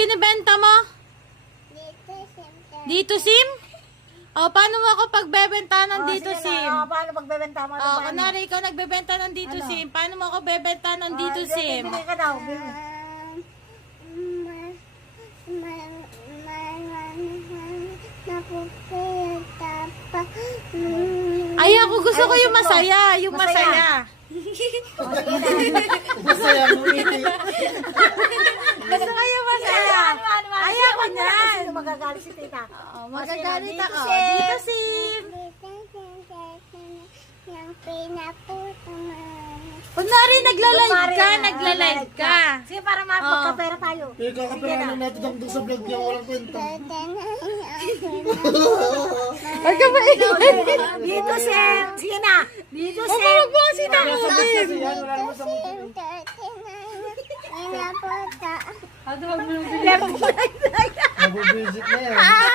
binibenta mo? Dito siyempre. Dito sim? O, paano mo ako pagbebenta ng dito sim? Oh, paano pagbebenta mo? O, Paano? kunwari ikaw nagbebenta ng dito Ano? sim. Paano mo ako bebenta ng dito Ah, sim? bibili ka daw. Mm, Ay, ako gusto ko yung masaya. Yung Masaya. masaya. Masaya mo iti. Gusto ko yung masaya. Ano, ano, ano? Ay, ako Sino magagalit si tita? O, magagalit Dito ako. sim. Dito sim. dito yung pinaputo mo. Kunwari nagla-live ka, nagla-live ka. Sige, para mapagkapera tayo. Ikaw ka pera na natin ang sa vlog niya, walang kwenta. Dito na yung Huwag ka ba Dito, Sem. Sige na. Dito, Huwag Sem. mo ako sinakot. Kasi yan, wala naman sa mundo. pinaputo. Pinaputo. Left music na yan.